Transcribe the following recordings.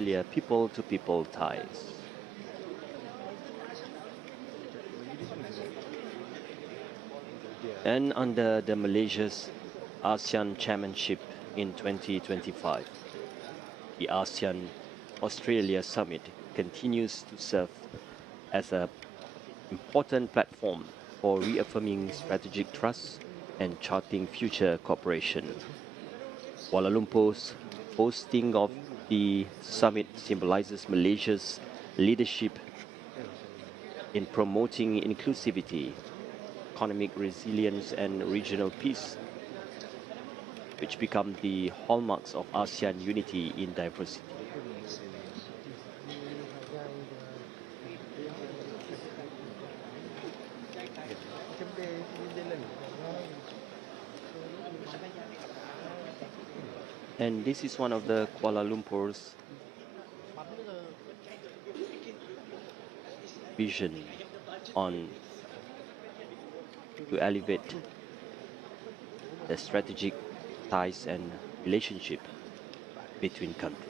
ASEAN-Australia people-to-people ties. And under the Malaysia's ASEAN Chairmanship in 2025, the ASEAN-Australia Summit continues to serve as an important platform for reaffirming strategic trust and charting future cooperation. Kuala Lumpur's hosting of the summit symbolizes Malaysia's leadership in promoting inclusivity, economic resilience, and regional peace, which become the hallmarks of ASEAN unity in diversity. And this is one of the Kuala Lumpur's vision on to elevate the strategic ties and relationship between countries.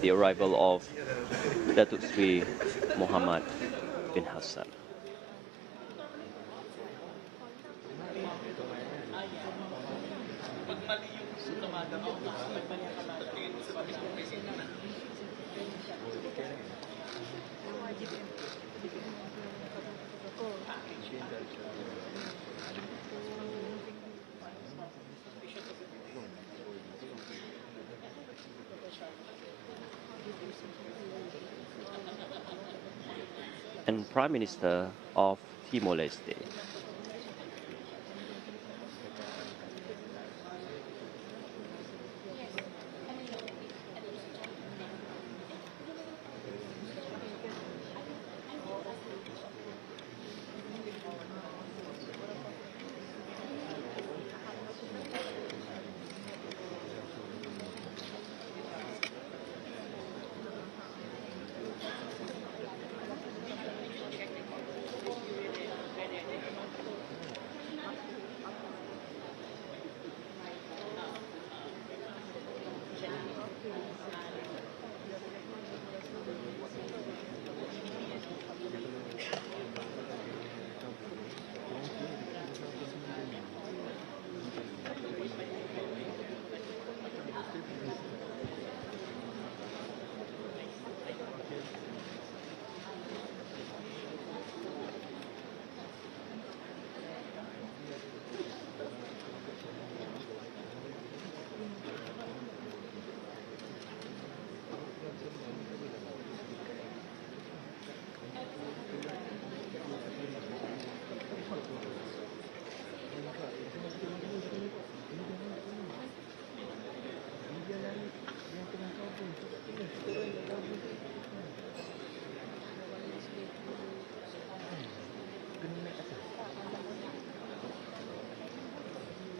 The arrival of Datuk Sri Muhammad bin Hassan. And Prime Minister of Timor-Leste.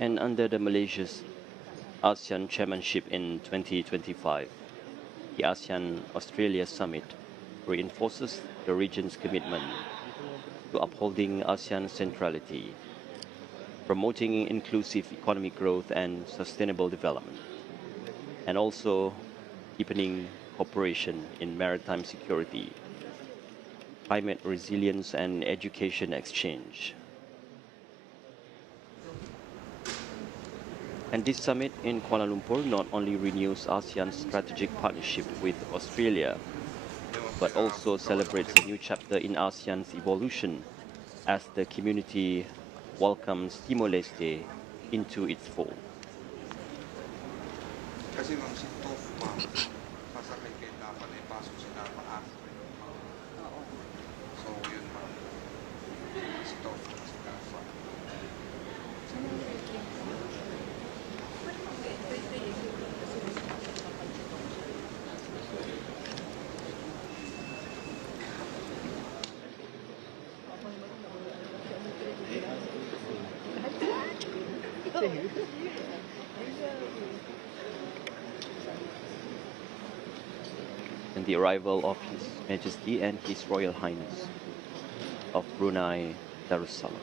And under the Malaysia's ASEAN Chairmanship in 2025, the ASEAN-Australia Summit reinforces the region's commitment to upholding ASEAN centrality, promoting inclusive economic growth and sustainable development, and also deepening cooperation in maritime security, climate resilience, and education exchange. And this summit in Kuala Lumpur not only renews ASEAN's strategic partnership with Australia, but also celebrates a new chapter in ASEAN's evolution as the community welcomes Timor-Leste into its fold. And the arrival of His Majesty and His Royal Highness of Brunei Darussalam.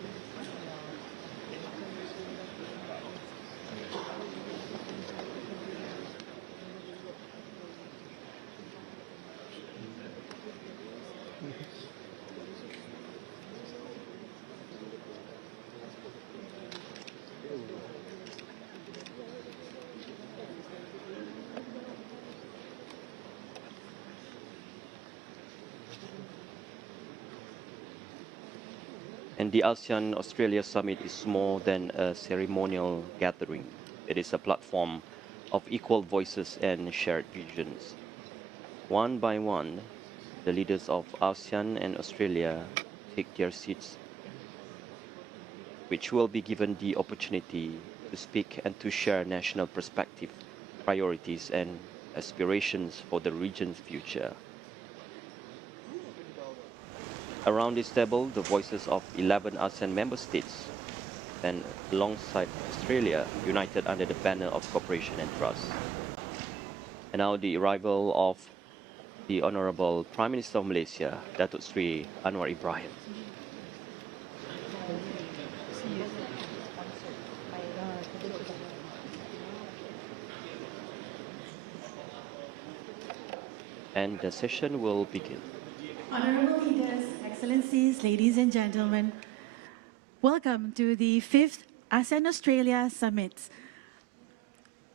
And the ASEAN-Australia Summit is more than a ceremonial gathering. It is a platform of equal voices and shared visions. One by one, the leaders of ASEAN and Australia take their seats, which will be given the opportunity to speak and to share national perspective, priorities and aspirations for the region's future. Around this table, the voices of 11 ASEAN member states and alongside Australia, united under the banner of cooperation and trust. And now the arrival of the Honorable Prime Minister of Malaysia, Datuk Sri Anwar Ibrahim. And the session will begin. Honorable leaders, excellencies, ladies and gentlemen, welcome to the 5th ASEAN-Australia Summit.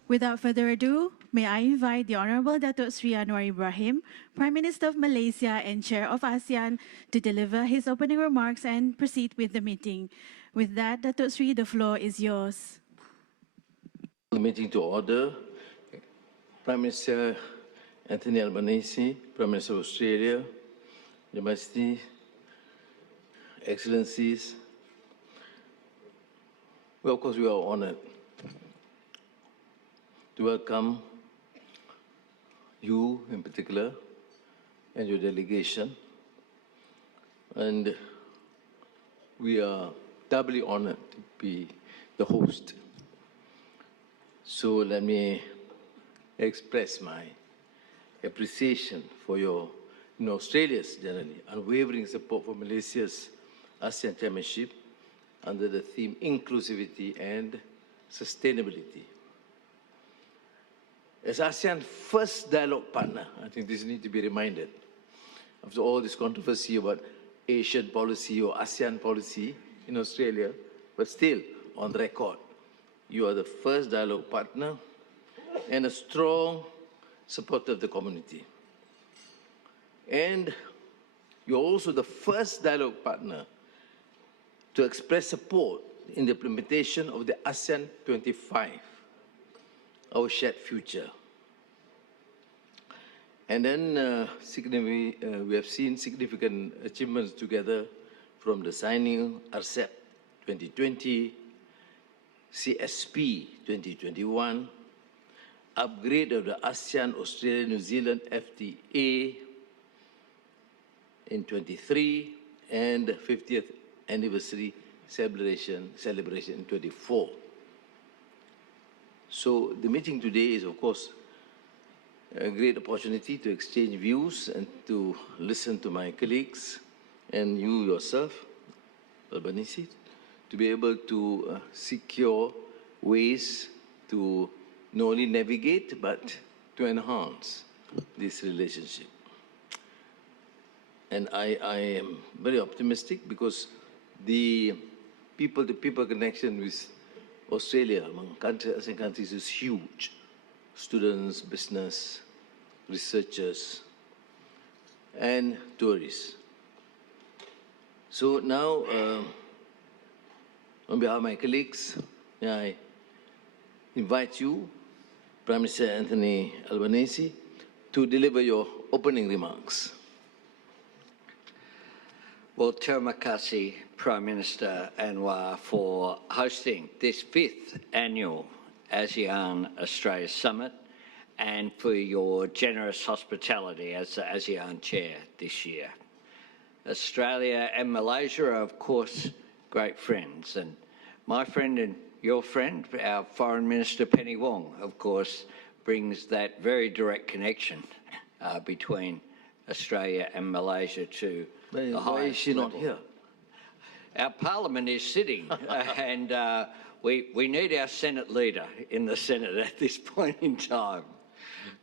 Without further ado, may I invite the Honorable Datuk Sri Anwar Ibrahim, Prime Minister of Malaysia and Chair of ASEAN, to deliver his opening remarks and proceed with the meeting. With that, Datuk Sri, the floor is yours. The meeting to order. Prime Minister Anthony Albanese, Prime Minister of Australia, Your Majesty, Excellencies, well, of course, we are honored to welcome you in particular and your delegation. And we are doubly honored to be the host. So let me express my appreciation for your, Australia's generally unwavering support for Malaysia's ASEAN Chairmanship under the theme Inclusivity and Sustainability. As ASEAN's first dialogue partner, I think this needs to be reminded, after all this controversy about Asian policy or ASEAN policy in Australia, but still on record, you are the first dialogue partner and a strong supporter of the community. And you're also the first dialogue partner to express support in the implementation of the ASEAN 25, our shared future. And then we have seen significant achievements together from the signing RCEP 2020, CSP 2021, upgrade of the ASEAN-Australia-New Zealand FTA in 23, and the 50th anniversary celebration in 24. So the meeting today is, of course, a great opportunity to exchange views and to listen to my colleagues and you yourself, Albanese, to be able to secure ways to not only navigate but to enhance this relationship. And I am very optimistic because the people-to-people connection with Australia among ASEAN countries is huge. Students, business, researchers, and tourists. So now, on behalf of my colleagues, I invite you, Prime Minister Anthony Albanese, to deliver your opening remarks. Well, terima kasih, Prime Minister Anwar, for hosting this 5th annual ASEAN-Australia Summit and for your generous hospitality as the ASEAN Chair this year. Australia and Malaysia are, of course, great friends, and my friend and your friend, our Foreign Minister Penny Wong, of course, brings that very direct connection between Australia and Malaysia to the highest Why is she not level. here? Our Parliament is sitting and we need our Senate leader in the Senate at this point in time.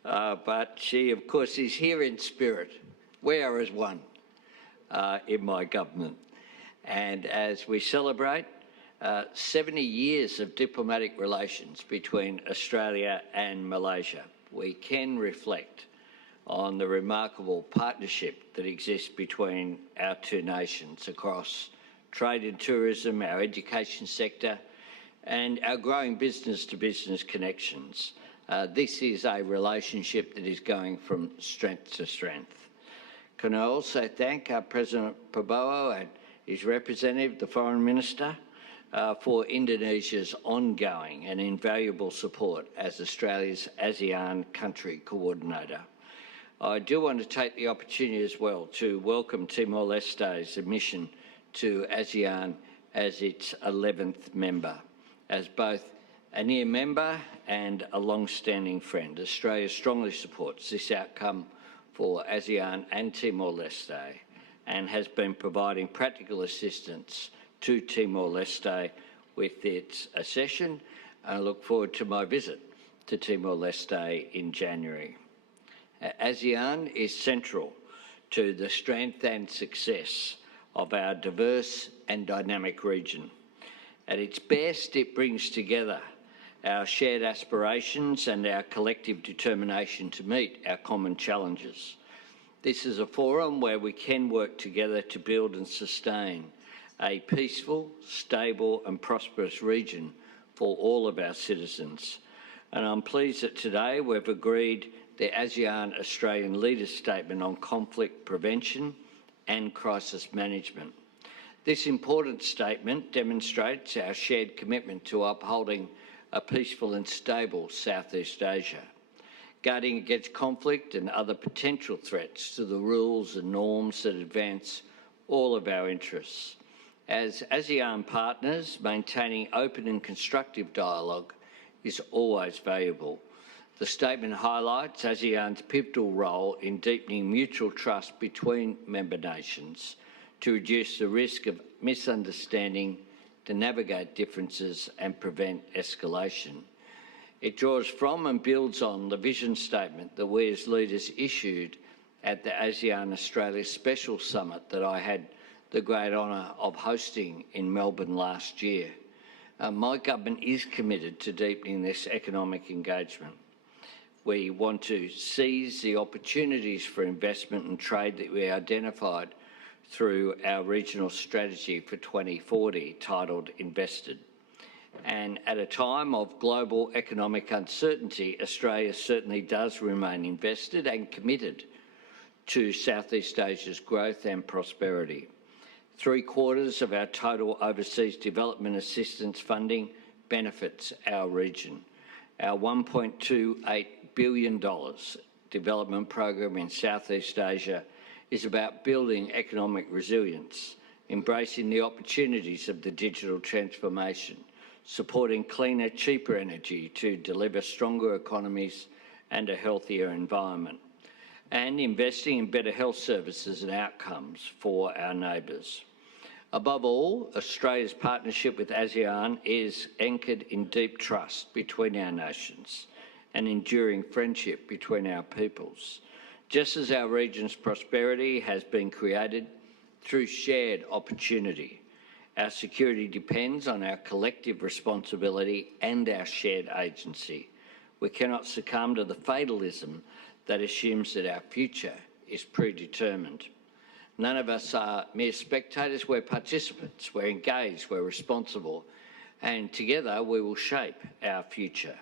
But she, of course, is here in spirit. We are as one in my government. And as we celebrate 70 years of diplomatic relations between Australia and Malaysia, we can reflect on the remarkable partnership that exists between our two nations across trade and tourism, our education sector, and our growing business-to-business connections. This is a relationship that is going from strength to strength. Can I also thank our President Prabowo and his representative, the Foreign Minister, for Indonesia's ongoing and invaluable support as Australia's ASEAN country coordinator. I do want to take the opportunity as well to welcome Timor-Leste's admission to ASEAN as its 11th member. As both a near member and a long-standing friend, Australia strongly supports this outcome for ASEAN and Timor-Leste and has been providing practical assistance to Timor-Leste with its accession. I look forward to my visit to Timor-Leste in January. ASEAN is central to the strength and success of our diverse and dynamic region. At its best, it brings together our shared aspirations and our collective determination to meet our common challenges. This is a forum where we can work together to build and sustain a peaceful, stable and prosperous region for all of our citizens. And I'm pleased that today we've agreed the ASEAN-Australian Leaders' Statement on Conflict Prevention and Crisis Management. This important statement demonstrates our shared commitment to upholding a peaceful and stable Southeast Asia, guarding against conflict and other potential threats to the rules and norms that advance all of our interests. As ASEAN partners, maintaining open and constructive dialogue is always valuable. The statement highlights ASEAN's pivotal role in deepening mutual trust between member nations to reduce the risk of misunderstanding, to navigate differences and prevent escalation. It draws from and builds on the vision statement that we as leaders issued at the ASEAN-Australia Special Summit that I had the great honour of hosting in Melbourne last year. My government is committed to deepening this economic engagement. We want to seize the opportunities for investment and trade that we identified through our regional strategy for 2040 titled Invested. And at a time of global economic uncertainty, Australia certainly does remain invested and committed to Southeast Asia's growth and prosperity. 3/4 of our total overseas development assistance funding benefits our region. Our $1.28 billion development program in Southeast Asia is about building economic resilience, embracing the opportunities of the digital transformation, supporting cleaner, cheaper energy to deliver stronger economies and a healthier environment, and investing in better health services and outcomes for our neighbours. Above all, Australia's partnership with ASEAN is anchored in deep trust between our nations and enduring friendship between our peoples. Just as our region's prosperity has been created through shared opportunity, our security depends on our collective responsibility and our shared agency. We cannot succumb to the fatalism that assumes that our future is predetermined. None of us are mere spectators, we're participants, we're engaged, we're responsible, and together we will shape our future.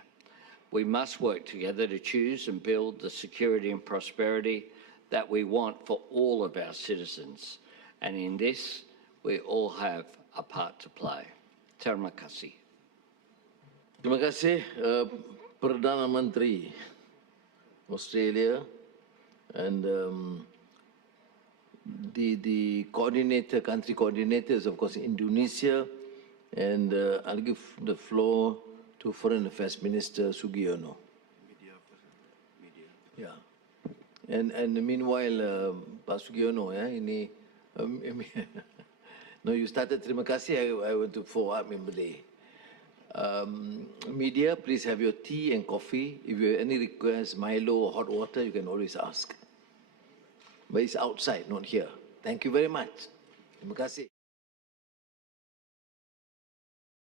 We must work together to choose and build the security and prosperity that we want for all of our citizens. And in this, we all have a part to play. Terima kasih. Terima kasih Perdana Menteri Australia and the coordinator, country coordinators, of course, Indonesia, And I'll give the floor to Foreign Affairs Minister Sugiono. Yeah. And meanwhile, Pak Sugiono, ya, ini, no, you started, terima kasih, I want to follow up in Malay. Media, please have your tea and coffee. If you have any requests, Milo or hot water, you can always ask. But it's outside, not here. Thank you very much. Terima kasih.